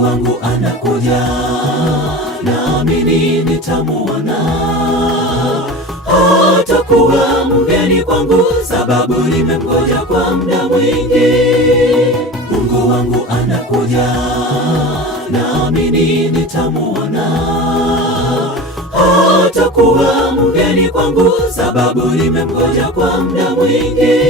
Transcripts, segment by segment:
Mungu wangu anakuja, naamini nitamuona. Hatakuwa mgeni kwangu, sababu nimemgoja kwa muda mwingi. Mungu wangu anakuja, naamini nitamuona. Hatakuwa mgeni kwangu, sababu nimemgoja kwa muda mwingi.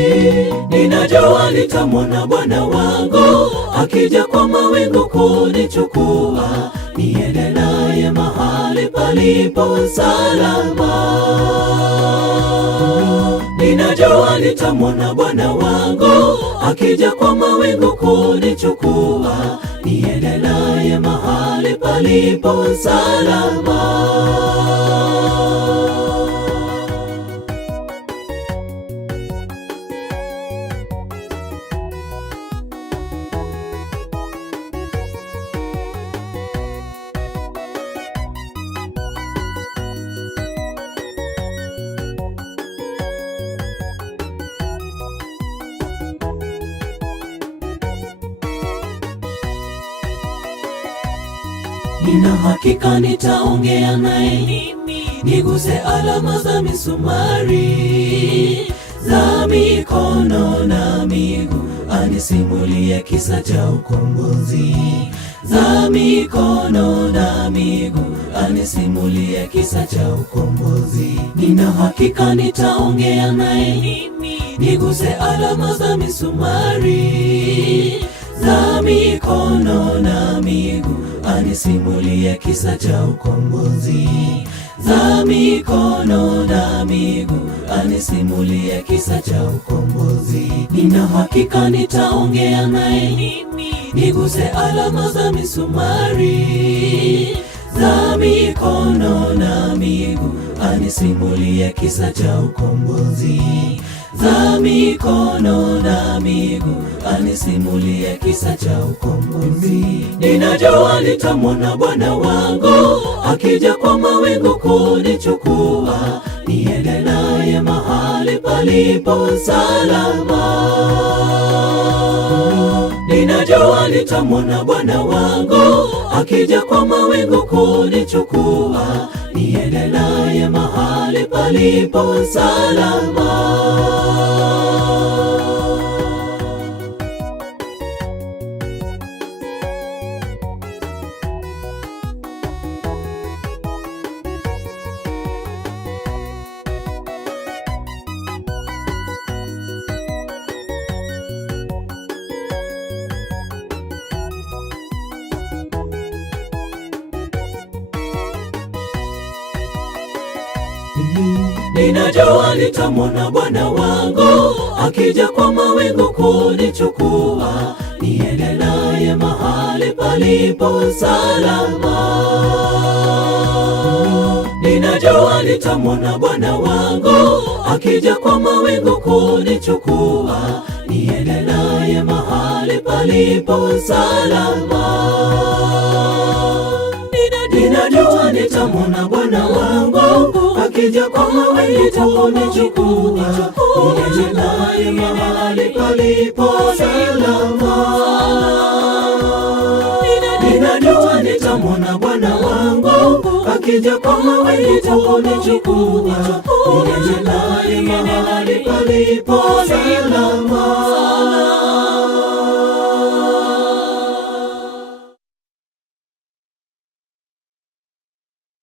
Ninajua nitamwona Bwana wangu akija kwa mawingu kunichukua, niende naye mahali palipo salama. Ninajua nitamwona Bwana wangu akija kwa mawingu kunichukua, niende naye mahali palipo salama. Nina hakika nitaongea naye, niguse alama za misumari za mikono na miguu, anisimulie kisa cha ukombozi. Za mikono na miguu, anisimulie kisa cha ukombozi. Nina hakika nitaongea naye, niguse alama za misumari za mikono na miguu, anisimulie kisa cha ukombozi. Za mikono na miguu, anisimulie kisa cha ukombozi. Nina hakika nitaongea naye, niguse alama za misumari za mikono na miguu, anisimulie kisa cha ukombozi. Za mikono na miguu, anisimulie kisa cha ukombozi. Ninajua nitamwona Bwana wangu akija kwa mawingu kunichukua, niende naye mahali palipo salama. Ninajua nitamwona Bwana wangu akija kwa mawingu kunichukua, niende naye mahali palipo salama. Ninajua nitamwona Bwana wangu akija kwa mawingu kunichukua, niende naye mahali palipo salama. Ninajua nitamwona Bwana wangu akija kwa mawingu kunichukua, niende naye mahali palipo salama. Ninajua nitamwona Bwana wangu akija kwa mawingu kunichukua, niende naye mahali palipo salama. Ninajua nitamwona Bwana wangu akija kwa mawingu kunichukua, niende naye mahali palipo salama.